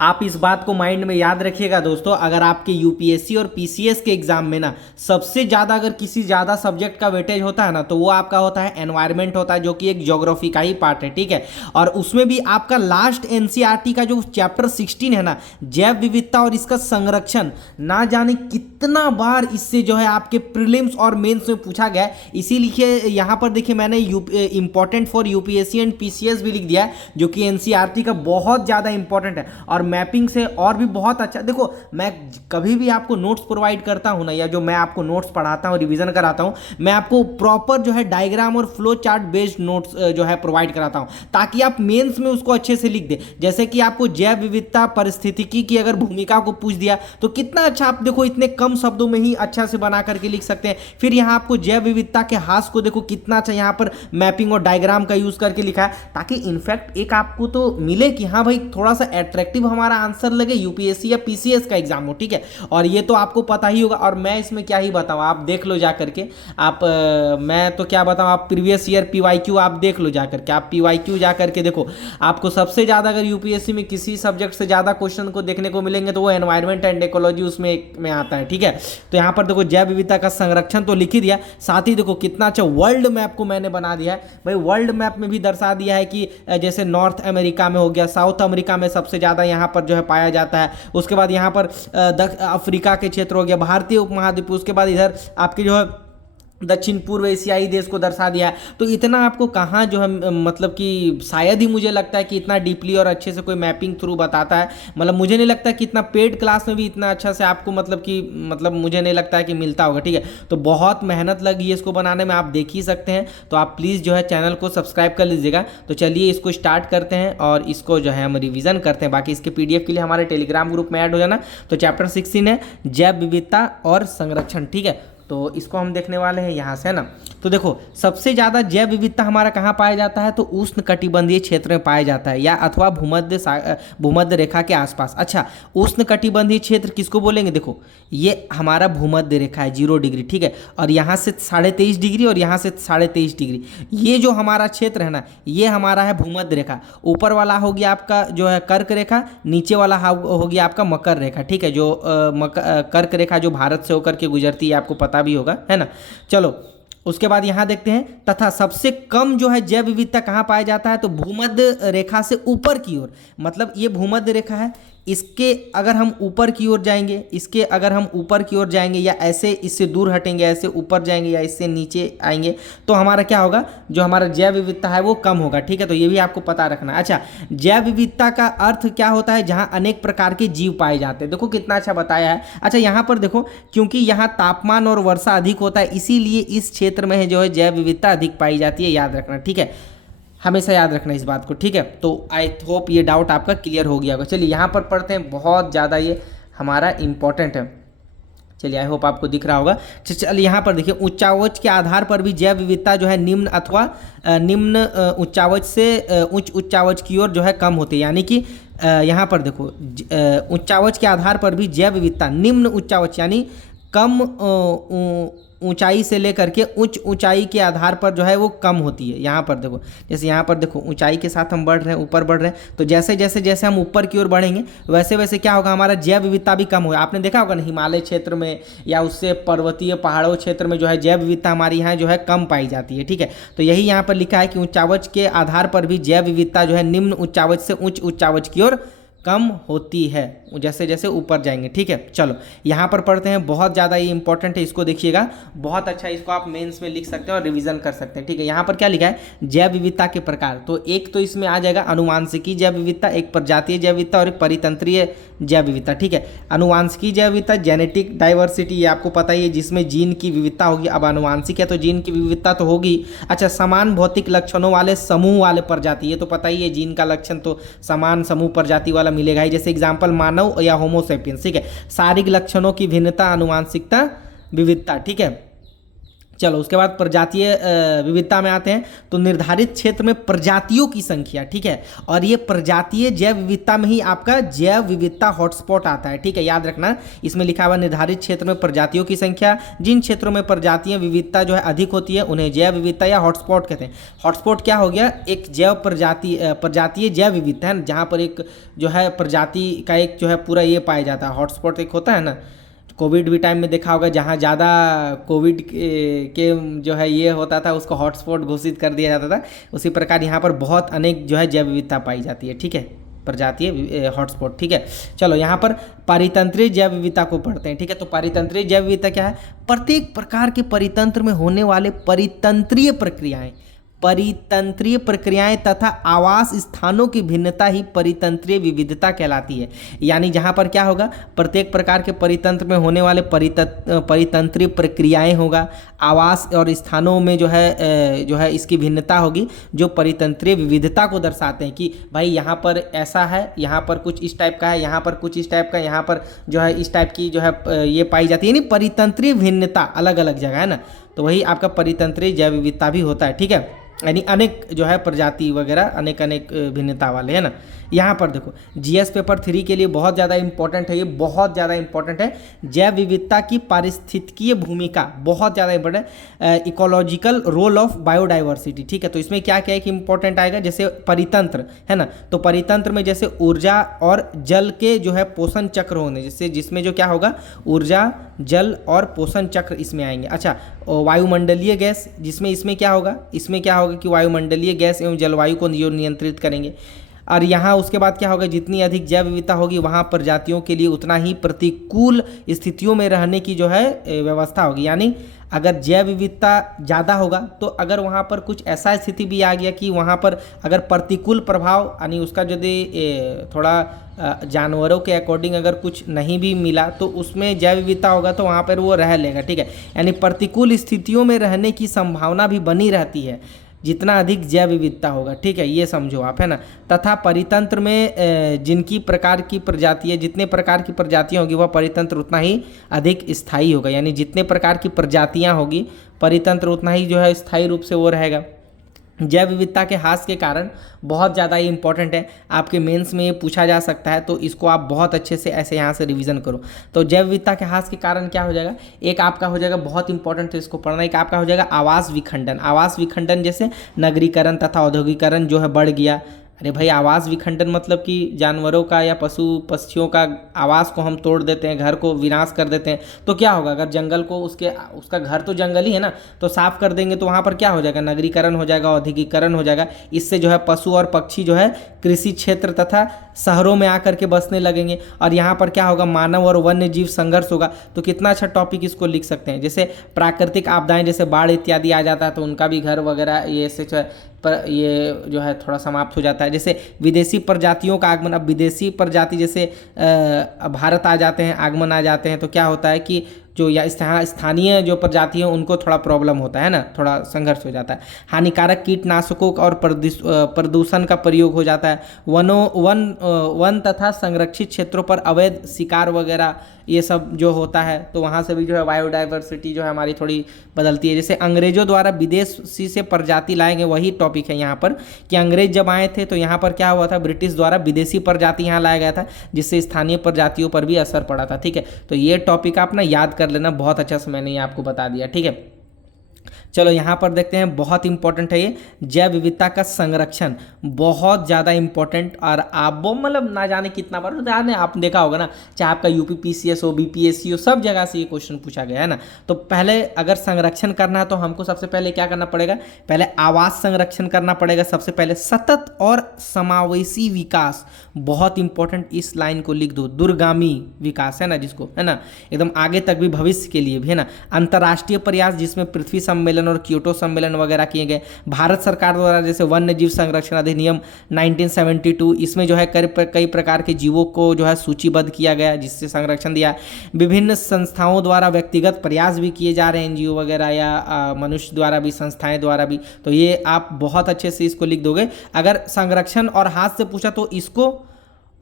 आप इस बात को माइंड में याद रखिएगा दोस्तों, अगर आपके यूपीएससी और पीसीएस के एग्जाम में ना सबसे ज़्यादा अगर किसी ज़्यादा सब्जेक्ट का वेटेज होता है ना, तो वो आपका होता है एनवायरनमेंट होता है, जो कि एक ज्योग्राफी का ही पार्ट है, ठीक है। और उसमें भी आपका लास्ट एनसीईआरटी का जो चैप्टर 16 है ना, जैव विविधता और इसका संरक्षण, ना जाने कितना बार इससे जो है आपके प्रीलिम्स और मेंस में पूछा गया है। इसीलिए यहाँ पर देखिए मैंने important for UPSC and PCS भी लिख दिया है, जो कि एनसीईआरटी का बहुत ज़्यादा इंपॉर्टेंट है और मैपिंग से और भी बहुत अच्छा। देखो मैं कभी भी आपको नोट्स प्रोवाइड करता हूं ना, या जो मैं आपको नोट्स पढ़ाता हूं, रिवीजन कराता हूं, मैं आपको प्रॉपर जो है डायग्राम और फ्लो चार्ट बेस्ड नोट्स जो है प्रोवाइड कराता हूं, ताकि आप मेंस में उसको अच्छे से लिख दे। जैसे कि आपको जैव विविधता पारिस्थितिकी की अगर भूमिका को पूछ दिया तो कितना अच्छा, आप देखो इतने कम शब्दों में ही अच्छा से बना करके लिख सकते हैं। फिर यहाँ आपको जैव विविधता के हास को देखो कितना अच्छा यहाँ पर मैपिंग और डायग्राम का यूज करके लिखा है, ताकि इनफैक्ट एक आपको तो मिले कि हाँ भाई थोड़ा सा एट्रैक्टिव हमारा आंसर लगे यूपीएससी या पीसीएस का एग्जाम हो, ठीक है। और ये तो आपको पता ही होगा, और मैं इसमें क्या ही बताऊं, आप देख लो जा करके। आप मैं तो क्या बताऊं, आप प्रीवियस ईयर पीवाईक्यू आप देख लो जा करके, आप पीवाईक्यू जा करके देखो, आपको सबसे ज़्यादा अगर यूपीएससी में किसी सब्जेक्ट से ज़्यादा क्वेश्चन को देखने को मिलेंगे तो वो एनवायरमेंट एंड इकोलॉजी उसमें आता है, ठीक है। तो यहाँ पर देखो जैव विविधता का संरक्षण तो लिख ही दिया, साथ ही देखो कितना अच्छा वर्ल्ड मैप को मैंने बना दिया है भाई। वर्ल्ड मैप में भी दर्शा दिया है कि जैसे नॉर्थ अमेरिका में हो गया, साउथ अमेरिका में सबसे ज़्यादा यहाँ पर जो है पाया जाता है। उसके बाद यहाँ पर अफ्रीका के क्षेत्र हो गया, भारतीय उपमहाद्वीप, उसके बाद इधर आपके जो है दक्षिण पूर्व एशियाई देश को दर्शा दिया है। तो इतना आपको कहाँ जो है मतलब कि शायद ही मुझे लगता है कि इतना डीपली और अच्छे से कोई मैपिंग थ्रू बताता है। मतलब मुझे नहीं लगता कि इतना पेड क्लास में भी इतना अच्छा से आपको मतलब मुझे नहीं लगता है कि मिलता होगा, ठीक है। तो बहुत मेहनत लगी है इसको बनाने में, आप देख ही सकते हैं। तो आप प्लीज़ जो है चैनल को सब्सक्राइब कर लीजिएगा। तो चलिए इसको स्टार्ट करते हैं और इसको जो है हम रिविज़न करते हैं। बाकी इसके PDF के लिए हमारे टेलीग्राम ग्रुप में ऐड हो जाना। तो चैप्टर 16 है जैव विविधता और संरक्षण, ठीक है। तो इसको हम देखने वाले हैं यहाँ से, है ना। तो देखो सबसे ज़्यादा जैव विविधता हमारा कहाँ पाया जाता है, तो उष्ण कटिबंधीय क्षेत्र में पाया जाता है, या अथवा भूमध्य रेखा के आसपास। अच्छा, उष्ण कटिबंधीय क्षेत्र किसको बोलेंगे, देखो ये हमारा भूमध्य रेखा है 0 डिग्री, ठीक है। और यहाँ से 23.5 डिग्री और यहाँ से 23.5 डिग्री, ये जो हमारा क्षेत्र है ना, ये हमारा है भूमध्य रेखा। ऊपर वाला हो गया आपका जो है कर्क रेखा, नीचे वाला हो गया आपका मकर रेखा, ठीक है। जो कर्क रेखा जो भारत से होकर के गुजरती है, आपको पता भी होगा, है ना। चलो उसके बाद यहां देखते हैं, तथा सबसे कम जो है जैव विविधता कहां पाया जाता है, तो भूमध्य रेखा से ऊपर की ओर। मतलब ये भूमध्य रेखा है, इसके अगर हम ऊपर की ओर जाएंगे, इसके अगर हम ऊपर की ओर जाएंगे, या ऐसे इससे दूर हटेंगे, ऐसे ऊपर जाएंगे या इससे नीचे आएंगे, तो हमारा क्या होगा, जो हमारा जैव विविधता है वो कम होगा, ठीक है। तो ये भी आपको पता रखना है। अच्छा, जैव विविधता का अर्थ क्या होता है, जहाँ अनेक प्रकार के जीव पाए जाते हैं। देखो कितना अच्छा बताया है। अच्छा, यहाँ पर देखो, क्योंकि यहाँ तापमान और वर्षा अधिक होता है, इसीलिए इस क्षेत्र में जो है जैव विविधता अधिक पाई जाती है, याद रखना, ठीक है। हमेशा याद रखना इस बात को, ठीक है। तो आई होप ये डाउट आपका क्लियर हो गया होगा। चलिए यहाँ पर पढ़ते हैं, बहुत ज़्यादा ये हमारा इंपॉर्टेंट है। चलिए आई होप आपको दिख रहा होगा। चलिए यहाँ पर देखिए, उच्चावच के आधार पर भी जैव विविधता जो है निम्न अथवा निम्न उच्चावच से उच्च उच्चावच की ओर जो है कम होती है। यानी कि यहाँ पर देखो उच्चावच के आधार पर भी जैव विविधता निम्न उच्चावच यानी कम ऊंचाई से लेकर के उच्च ऊंचाई के आधार पर जो है वो कम होती है। यहाँ पर देखो, जैसे यहाँ पर देखो ऊंचाई के साथ हम बढ़ रहे हैं, ऊपर बढ़ रहे हैं, तो जैसे जैसे जैसे हम ऊपर की ओर बढ़ेंगे वैसे वैसे क्या होगा, हमारा जैव विविधता भी कम होगा। आपने देखा होगा ना, हिमालय क्षेत्र में या उससे पर्वतीय पहाड़ों क्षेत्र में जो है जैव विविधता हमारी यहाँ जो है कम पाई जाती है, ठीक है। तो यही यहाँ पर लिखा है कि उच्चावच के आधार पर भी जैव विविधता जो है निम्न उच्चावच से उच्च उच्चावच की ओर कम होती है, जैसे जैसे ऊपर जाएंगे, ठीक है। चलो यहाँ पर पढ़ते हैं, बहुत ज़्यादा ये इंपॉर्टेंट है, इसको देखिएगा, बहुत अच्छा। इसको आप मेंस में लिख सकते हैं और रिवीजन कर सकते हैं, ठीक है। यहाँ पर क्या लिखा है, जैव विविधता के प्रकार। तो एक तो इसमें आ जाएगा अनुवांशिकी जैव विविधता, एक प्रजातीय जैव विविधता और एक परितंत्रीय जैव विविधता, ठीक है। अनुवांशिकी जैव विविधता जेनेटिक डाइवर्सिटी, ये आपको पता ही है, जिसमें जीन की विविधता होगी। अब अनुवांशिक है तो जीन की विविधता तो होगी। अच्छा, समान भौतिक लक्षणों वाले समूह वाले प्रजाति, ये तो पता ही है, जीन का लक्षण तो समान समूह प्रजाति वाला मिलेगा ही। जैसे एग्जाम्पल मानव या होमोसेपियंस, ठीक है। शारीरिक लक्षणों की भिन्नता अनुवांशिकता विविधता, ठीक है। चलो उसके बाद प्रजातीय विविधता में आते हैं। तो निर्धारित क्षेत्र में प्रजातियों की संख्या, ठीक है, और ये प्रजातीय जैव विविधता में ही आपका जैव विविधता हॉटस्पॉट आता है, ठीक है, याद रखना। इसमें लिखा हुआ निर्धारित क्षेत्र में प्रजातियों की संख्या, जिन क्षेत्रों में प्रजातीय विविधता जो है अधिक होती है उन्हें जैव विविधता या हॉटस्पॉट कहते हैं। हॉटस्पॉट क्या हो गया, एक जैव प्रजातीय जैव विविधता है, जहाँ पर एक जो है प्रजाति का एक जो है पूरा ये पाया जाता है। हॉटस्पॉट एक होता है ना, कोविड भी टाइम में देखा होगा, जहाँ ज़्यादा कोविड के जो है ये होता था उसको हॉटस्पॉट घोषित कर दिया जाता था। उसी प्रकार यहाँ पर बहुत अनेक जो है जैव विविधता पाई जाती है, ठीक है, प्रजातीय हॉटस्पॉट, ठीक है। चलो यहाँ पर पारितंत्रीय जैव विविधता को पढ़ते हैं, ठीक है। तो पारितंत्रीय जैव विविधता क्या है, प्रत्येक प्रकार के परितंत्र में होने वाले परितंत्रीय प्रक्रियाएं तथा आवास स्थानों की भिन्नता ही परितंत्रीय विविधता कहलाती है। यानी जहां पर क्या होगा, प्रत्येक प्रकार के परितंत्र में होने वाले परितंत्रीय प्रक्रियाएं होगा, आवास और स्थानों में जो है इसकी भिन्नता होगी, जो परितंत्रीय विविधता को दर्शाते हैं कि भाई यहाँ पर ऐसा है, यहाँ पर कुछ इस टाइप का है, यहाँ पर कुछ इस टाइप का, यहाँ पर जो है इस टाइप की जो है ये पाई जाती है, यानी परितंत्रीय भिन्नता अलग अलग जगह है ना। तो वही आपका परितंत्रीय जैव विविधता भी होता है, ठीक है, यानी अनेक जो है प्रजाति वगैरह अनेक भिन्नता वाले, है ना। यहाँ पर देखो जीएस पेपर 3 के लिए बहुत ज़्यादा इंपॉर्टेंट है, ये बहुत ज़्यादा इंपॉर्टेंट है। जैव विविधता की पारिस्थितिकीय भूमिका बहुत ज़्यादा इंपॉर्टेंट है, इकोलॉजिकल रोल ऑफ बायोडाइवर्सिटी, ठीक है। तो इसमें क्या क्या एक इंपॉर्टेंट आएगा, जैसे परितंत्र है ना, तो परितंत्र में जैसे ऊर्जा और जल के जो है पोषण चक्र होने, जिसमें जो क्या होगा, ऊर्जा, जल और पोषण चक्र इसमें आएंगे। अच्छा, वायुमंडलीय गैस, इसमें क्या होगा कि वायुमंडलीय गैस एवं जलवायु को नियंत्रित करेंगे। और यहाँ उसके बाद क्या होगा, जितनी अधिक जैव विविधता होगी वहाँ प्रजातियों के लिए उतना ही प्रतिकूल स्थितियों में रहने की जो है व्यवस्था होगी। यानी अगर जैव विविधता ज़्यादा होगा तो अगर वहाँ पर कुछ ऐसा स्थिति भी आ गया कि वहाँ पर अगर प्रतिकूल प्रभाव, यानी उसका यदि थोड़ा जानवरों के अकॉर्डिंग अगर कुछ नहीं भी मिला तो उसमें जैव विविधता होगा तो वहाँ पर वो रह लेगा, ठीक है। यानी प्रतिकूल स्थितियों में रहने की संभावना भी बनी रहती है जितना अधिक जैव विविधता होगा, ठीक है, ये समझो आप, है ना। तथा परितंत्र में जितने प्रकार की प्रजातियां होगी वह परितंत्र उतना ही अधिक स्थायी होगा। यानी जितने प्रकार की प्रजातियां होगी परितंत्र उतना ही जो है स्थायी रूप से वो रहेगा। जैव विविधता के ह्रास के कारण बहुत ज़्यादा ही इंपॉर्टेंट है, आपके मेंस में ये पूछा जा सकता है, तो इसको आप बहुत अच्छे से ऐसे यहाँ से रिवीजन करो। तो जैव विविधता के ह्रास के कारण क्या हो जाएगा, एक आपका हो जाएगा बहुत इंपॉर्टेंट है इसको पढ़ना, एक आपका हो जाएगा आवास विखंडन, जैसे नगरीकरण तथा औद्योगिकरण जो है बढ़ गया। अरे भाई, आवास विखंडन मतलब कि जानवरों का या पशु पक्षियों का आवास को हम तोड़ देते हैं, घर को विनाश कर देते हैं, तो क्या होगा, अगर जंगल को उसका घर तो जंगल ही है ना, तो साफ कर देंगे तो वहाँ पर क्या हो जाएगा, नगरीकरण हो जाएगा, औद्योगिकरण हो जाएगा। इससे जो है पशु और पक्षी जो है कृषि क्षेत्र तथा शहरों में आकर के बसने लगेंगे, और यहाँ पर क्या होगा, मानव और वन्य जीव संघर्ष होगा। तो कितना अच्छा टॉपिक इसको लिख सकते हैं। जैसे प्राकृतिक आपदाएं, जैसे बाढ़ इत्यादि आ जाता है तो उनका भी घर वगैरह ये से पर ये जो है थोड़ा समाप्त हो जाता है। जैसे विदेशी प्रजातियों का आगमन, अब विदेशी प्रजाति जैसे भारत आ जाते हैं, आगमन आ जाते हैं, तो क्या होता है कि जो या स्थानीय जो प्रजाति हैं उनको थोड़ा प्रॉब्लम होता है ना, थोड़ा संघर्ष हो जाता है। हानिकारक कीटनाशकों और प्रदूषण का प्रयोग हो जाता है। वन तथा संरक्षित क्षेत्रों पर अवैध शिकार वगैरह ये सब जो होता है, तो वहाँ से भी जो है बायोडाइवर्सिटी जो है हमारी थोड़ी बदलती है। जैसे अंग्रेजों द्वारा विदेशी से प्रजाति लाए गए, वही टॉपिक है यहाँ पर कि अंग्रेज जब आए थे तो यहाँ पर क्या हुआ था, ब्रिटिश द्वारा विदेशी प्रजाति यहाँ लाया गया था, जिससे स्थानीय प्रजातियों पर भी असर पड़ा था, ठीक है। तो ये टॉपिक आप ना याद कर लेना, बहुत अच्छा से मैंने ये आपको बता दिया, ठीक है। चलो यहाँ पर देखते हैं, बहुत इंपॉर्टेंट है ये जैव विविधता का संरक्षण, बहुत ज़्यादा इंपॉर्टेंट। और आप वो मतलब ना जाने कितना बार ध्यान है, आपने देखा होगा ना, चाहे आपका यूपी पीसीएस हो, बीपीएससी हो, सब जगह से ये क्वेश्चन पूछा गया है ना। तो पहले अगर संरक्षण करना है तो हमको सबसे पहले क्या करना पड़ेगा, पहले आवास संरक्षण करना पड़ेगा। सबसे पहले सतत और समावेशी विकास, बहुत इंपॉर्टेंट, इस लाइन को लिख दो, दूरगामी विकास है ना, जिसको है ना एकदम आगे तक भी, भविष्य के लिए भी है ना। अंतर्राष्ट्रीय प्रयास जिसमें पृथ्वी सम्मेलन और क्योटो सम्मेलन वगैरह किए गए। भारत सरकार द्वारा जैसे वन्य जीव संरक्षण अधिनियम 1972, इसमें जो है कई प्रकार के जीवों को जो है सूचीबद्ध किया गया, जिससे संरक्षण दिया। विभिन्न संस्थाओं द्वारा व्यक्तिगत प्रयास भी किए जा रहे हैं, एनजीओ वगैरह या मनुष्य द्वारा भी, संस्थाएं द्वारा भी। तो ये आप बहुत अच्छे से इसको लिख दोगे। अगर संरक्षण और हाथ से पूछा तो इसको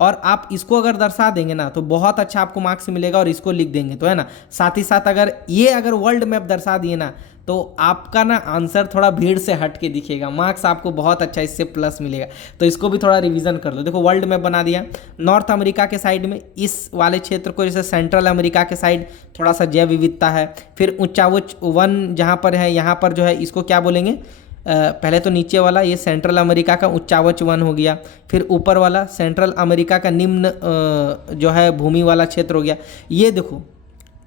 और आप इसको अगर दर्शा देंगे ना तो बहुत अच्छा आपको मार्क्स मिलेगा, और इसको लिख देंगे तो है ना। साथ ही साथ अगर वर्ल्ड मैप दर्शा दिए ना तो आपका ना आंसर थोड़ा भीड़ से हट के दिखेगा, मार्क्स आपको बहुत अच्छा इससे प्लस मिलेगा। तो इसको भी थोड़ा रिवीजन कर लो। देखो वर्ल्ड मैप बना दिया, नॉर्थ अमेरिका के साइड में इस वाले क्षेत्र को, जैसे सेंट्रल अमेरिका के साइड थोड़ा सा जैव विविधता है। फिर उच्चावच वन जहाँ पर है, यहाँ पर जो है इसको क्या बोलेंगे, पहले तो नीचे वाला ये सेंट्रल अमेरिका का उच्चावच वन हो गया। फिर ऊपर वाला सेंट्रल अमेरिका का निम्न जो है भूमि वाला क्षेत्र हो गया। ये देखो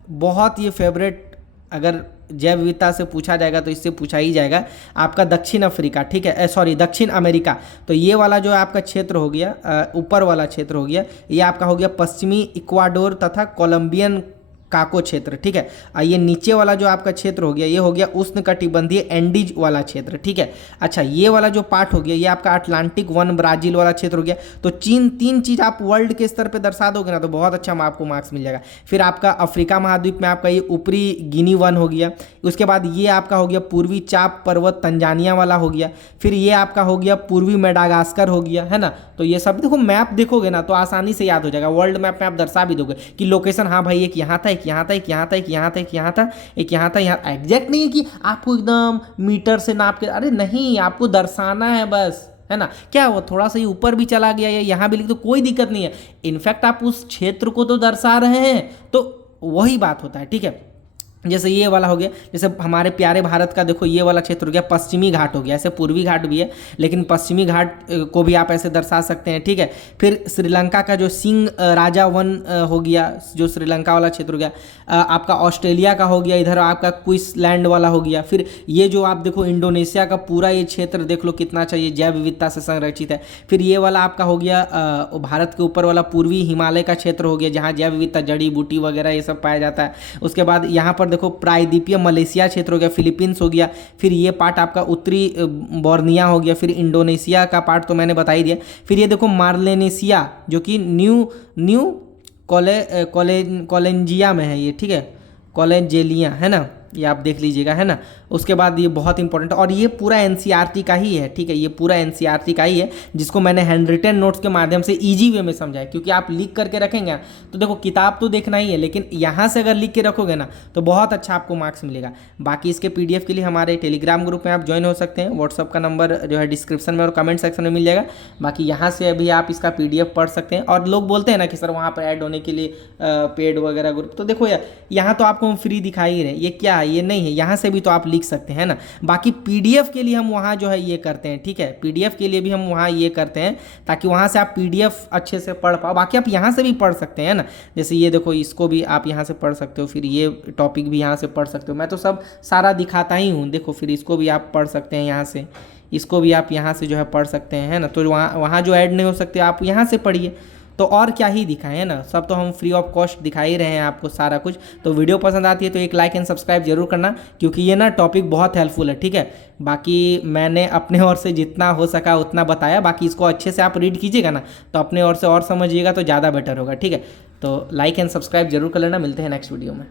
बहुत ये फेवरेट, अगर जैव विविधता से पूछा जाएगा तो इससे पूछा ही जाएगा आपका दक्षिण अफ्रीका, ठीक है, सॉरी दक्षिण अमेरिका। तो ये वाला जो है आपका क्षेत्र हो गया, ऊपर वाला क्षेत्र हो गया, ये आपका हो गया पश्चिमी इक्वाडोर तथा कोलंबियन काको क्षेत्र, ठीक है। ये नीचे वाला जो आपका क्षेत्र हो गया, ये हो गया उष्णकटिबंधीय एंडीज वाला क्षेत्र, ठीक है। अच्छा, ये वाला जो पार्ट हो गया, ये आपका अटलांटिक वन ब्राजील वाला क्षेत्र हो गया। तो तीन चीज आप वर्ल्ड के स्तर पे दर्शा दोगे ना तो बहुत अच्छा आपको मार्क्स मिल जाएगा। फिर आपका अफ्रीका महाद्वीप में आपका ये ऊपरी गिनी वन हो गया। उसके बाद ये आपका हो गया पूर्वी चाप पर्वत तंजानिया वाला हो गया। फिर ये आपका हो गया पूर्वी मेडागास्कर हो गया, है ना। तो ये सब देखो, मैप देखोगे ना तो आसानी से याद हो जाएगा। वर्ल्ड मैप में आप दर्शा भी दोगे कि लोकेशन, हाँ भाई एक यहाँ था, एक यहाँ था, एक यहाँ था, एक यहाँ था, एक यहाँ था, एक यहाँ था, यहाँ। एग्जैक्ट नहीं है कि आपको एकदम मीटर से नाप के, अरे नहीं, आपको दर्शाना है बस, है ना। क्या वो थोड़ा सा ही ऊपर भी चला गया या यहाँ भी लिख दो, कोई दिक्कत नहीं है। इनफैक्ट आप उस क्षेत्र को तो दर्शा रहे हैं, तो वही बात होता है, ठीक है। जैसे ये वाला हो गया, जैसे हमारे प्यारे भारत का देखो ये वाला क्षेत्र हो गया पश्चिमी घाट हो गया। ऐसे पूर्वी घाट भी है, लेकिन पश्चिमी घाट को भी आप ऐसे दर्शा सकते हैं, ठीक है। फिर श्रीलंका का जो सिंह राजा वन हो गया, जो श्रीलंका वाला क्षेत्र हो गया। आपका ऑस्ट्रेलिया का हो गया, इधर आपका क्वींसलैंड वाला हो गया। फिर ये जो आप देखो इंडोनेशिया का पूरा ये क्षेत्र देख लो कितना अच्छा, ये जैव विविधता से संरक्षित है। फिर ये वाला आपका हो गया भारत के ऊपर वाला पूर्वी हिमालय का क्षेत्र हो गया, जहाँ जैव विविधता जड़ी बूटी वगैरह ये सब पाया जाता है। उसके बाद यहाँ पर देखो प्रायद्वीपीय मलेशिया क्षेत्र हो गया, फिलीपींस हो गया। फिर ये पार्ट आपका उत्तरी बोर्निया हो गया। फिर इंडोनेशिया का पार्ट तो मैंने बता ही दिया। फिर ये देखो मार्लेनेशिया जो कि न्यू कोलेंजिया में है ये, ठीक है, कोलेंजेलिया, है ना, ये आप देख लीजिएगा, है ना। उसके बाद ये बहुत इंपॉर्टेंट, और ये पूरा एनसीईआरटी का ही है, ठीक है, ये पूरा एनसीईआरटी का ही है, जिसको मैंने हैंड रिटन नोट्स के माध्यम से इजी वे में समझाया। क्योंकि आप लिख करके रखेंगे तो देखो किताब तो देखना ही है, लेकिन यहाँ से अगर लिख के रखोगे ना तो बहुत अच्छा आपको मार्क्स मिलेगा। बाकी इसके पीडीएफ के लिए हमारे टेलीग्राम ग्रुप में आप ज्वाइन हो सकते हैं। व्हाट्सअप का नंबर जो है डिस्क्रिप्शन में और कमेंट सेक्शन में मिल जाएगा। बाकी यहाँ से अभी आप इसका पीडीएफ पढ़ सकते हैं। और लोग बोलते हैं ना कि सर वहाँ पर ऐड होने के लिए पेड वगैरह ग्रुप, तो देखो यार यहाँ तो आपको हम फ्री दिखाई ही रहे, ये क्या है, ये नहीं है, यहाँ से भी तो आप लिख सकते हैं ना। बाकी पीडीएफ के लिए हम वहाँ जो है ये करते हैं, ठीक है, पीडीएफ के लिए भी हम वहाँ ये करते हैं ताकि वहाँ से आप पीडीएफ अच्छे से पढ़ पाओ। बाकी आप यहाँ से भी पढ़ सकते हैं ना, जैसे ये देखो इसको भी आप यहाँ से पढ़ सकते हो, फिर ये टॉपिक भी यहाँ से पढ़ सकते हो। मैं तो सब सारा दिखाता ही हूँ, देखो फिर इसको भी आप पढ़ सकते हैं यहाँ से, इसको भी आप यहाँ से जो है पढ़ सकते हैं, है ना। तो वहाँ जो ऐड नहीं हो सकते आप यहाँ से पढ़िए। तो और क्या ही दिखाएं, है ना, सब तो हम फ्री ऑफ कॉस्ट दिखा ही रहे हैं आपको सारा कुछ। तो वीडियो पसंद आती है तो एक लाइक एंड सब्सक्राइब जरूर करना, क्योंकि ये ना टॉपिक बहुत हेल्पफुल है, ठीक है। बाकी मैंने अपने ओर से जितना हो सका उतना बताया, बाकी इसको अच्छे से आप रीड कीजिएगा ना तो अपने ओर से और समझिएगा तो ज़्यादा बेटर होगा, ठीक है। तो लाइक एंड सब्सक्राइब जरूर कर लेना, मिलते हैं नेक्स्ट वीडियो में।